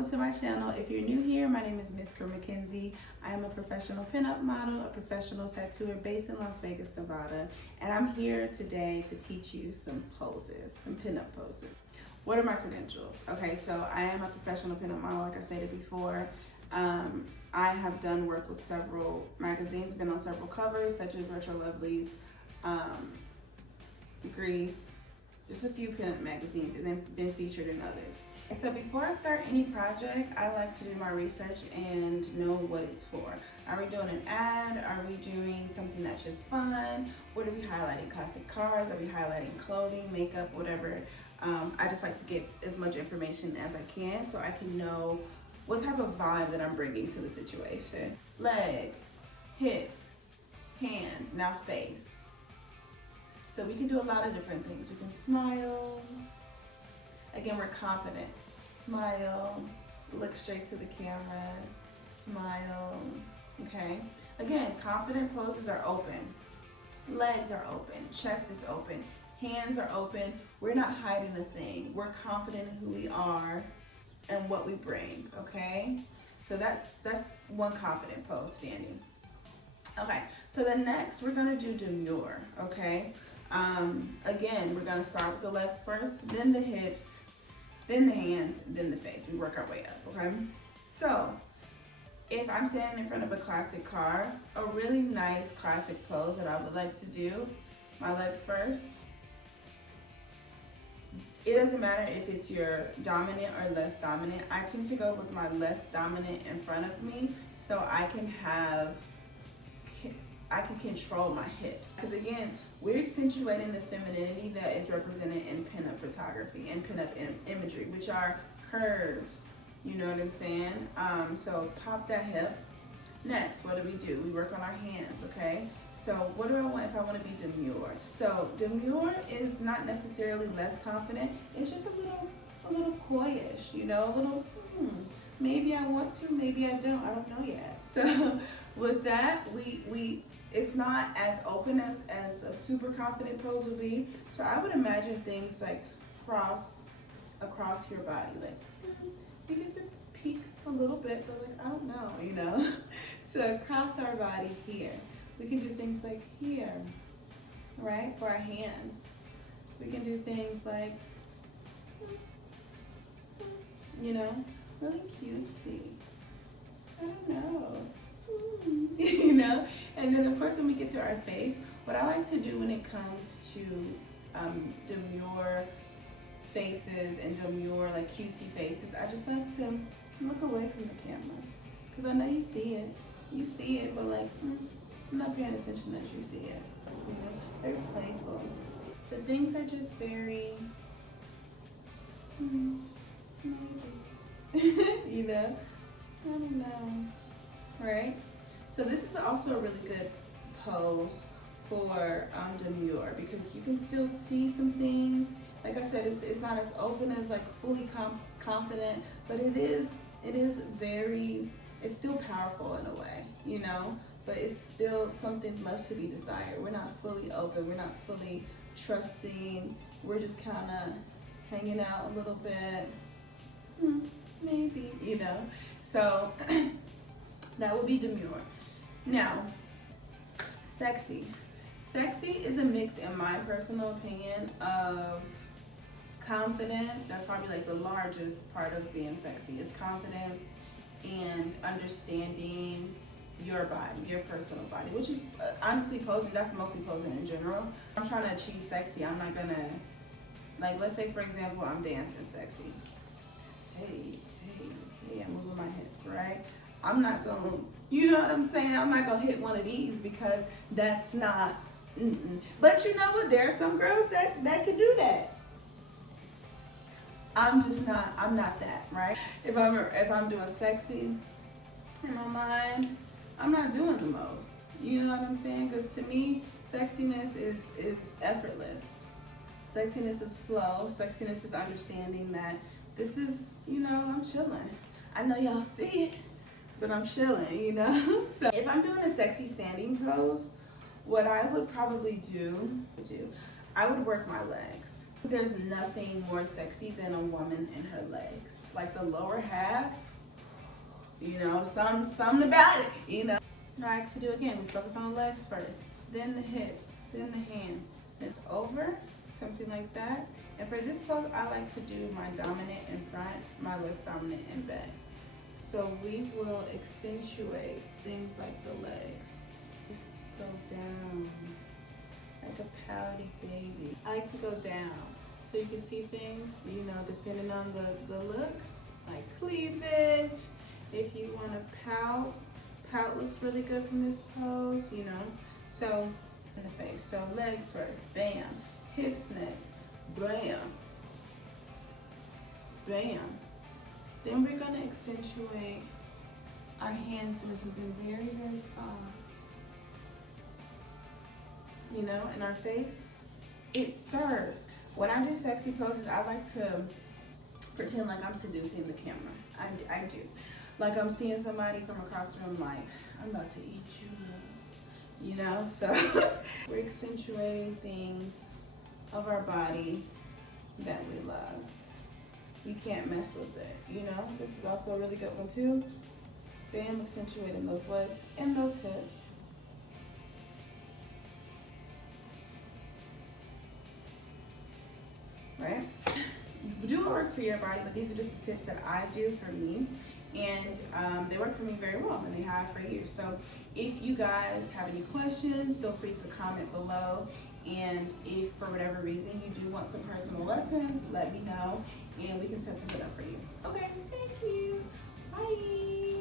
welcome to my channel. If you're new here, my name is Miss Kerr McKenzie. I am a professional pinup model, a professional tattooer based in Las Vegas, Nevada, and I'm here today to teach you some poses, some pinup poses. What are my credentials? Okay, so I am a professional pinup model, like I stated before. I have done work with several magazines, been on several covers such as Retro Lovely's, Grease, just a few pinup magazines, and then been featured in others. So before I start any project, I like to do my research and know what it's for. Are we doing an ad? Are we doing something that's just fun? What are we highlighting? Classic cars? Are we highlighting clothing, makeup, whatever? I just like to get as much information as I can so I can know what type of vibe that I'm bringing to the situation. Leg, hip, hand, now face. So we can do a lot of different things. We can smile. Again, we're confident. Smile, look straight to the camera, smile, okay? Again, confident poses are open. Legs are open, chest is open, hands are open. We're not hiding a thing. We're confident in who we are and what we bring, okay? So that's one confident pose, standing. Okay, so the next we're gonna do demure, okay? Again, we're gonna start with the legs first, then the hips, then the hands, then the face. We work our way up, okay? So, if I'm standing in front of a classic car, a really nice classic pose that I would like to do, my legs first. It doesn't matter if it's your dominant or less dominant. I tend to go with my less dominant in front of me so I can control my hips. Because again, we're accentuating the femininity that is represented in pinup photography and pinup imagery, which are curves, you know what I'm saying? So pop that hip. Next, what do? We work on our hands, okay? So what do I want if I want to be demure? So demure is not necessarily less confident, it's just a little coyish, you know, a little, maybe I want to, maybe I don't know yet. So with that, it's not as open as a super confident pose would be. So I would imagine things like across your body, like you get to peek a little bit, but like, I don't know, you know? So across our body here. We can do things like here, right? For our hands. We can do things like, you know, really cutesy. I don't know. You know? And then of course when we get to our face, what I like to do when it comes to demure faces and demure like cutesy faces, I just like to look away from the camera. Because I know you see it. You see it, but like, I'm not paying attention that you see it. You know? Very playful. The things are just very, maybe. You know? I don't know. Right? So this is also a really good pose for demure because you can still see some things. Like I said, it's not as open as like fully confident, but it is very, it's still powerful in a way, you know? But it's still something left to be desired. We're not fully open, we're not fully trusting, we're just kind of hanging out a little bit, maybe, you know? So that would be demure. Now, sexy. Sexy is a mix, in my personal opinion, of confidence. That's probably like the largest part of being sexy, is confidence and understanding your body, your personal body, which is honestly posing, that's mostly posing in general. I'm trying to achieve sexy. I'm not gonna, like, let's say for example, I'm dancing sexy. Hey, I'm moving my hips, right? I'm not gonna, you know what I'm saying? I'm not gonna hit one of these because that's not, But you know what? There are some girls that can do that. I'm not that, right? If I'm doing sexy in my mind, I'm not doing the most. You know what I'm saying? Because to me, sexiness is effortless. Sexiness is flow. Sexiness is understanding that this is, you know, I'm chilling. I know y'all see it, but I'm chilling, you know? So if I'm doing a sexy standing pose, what I would probably do, I would work my legs. There's nothing more sexy than a woman in her legs. Like the lower half, you know, something about it, you know. I like to do again, we focus on the legs first, then the hips, then the hand. It's over, something like that. And for this pose, I like to do my dominant in front, my less dominant in back. So we will accentuate things like the legs. Go down, like a pouty baby. I like to go down, so you can see things, you know, depending on the look, like cleavage. If you want to pout looks really good from this pose, you know. So, in the face, so legs first, bam, hips next, bam, bam. Then we're gonna accentuate our hands doing something very, very soft. You know, in our face, it serves. When I do sexy poses, I like to pretend like I'm seducing the camera. I do. Like I'm seeing somebody from across the room like, I'm about to eat you up. You know, so we're accentuating things of our body that we love. You can't mess with it, you know? This is also a really good one too. Bam, accentuating those legs and those hips. Right? Do what works for your body, but these are just the tips that I do for me. And they work for me very well, and they have for you. So if you guys have any questions, feel free to comment below. And if for whatever reason you do want some personal lessons, let me know, and we can set something up for you. Okay, thank you. Bye.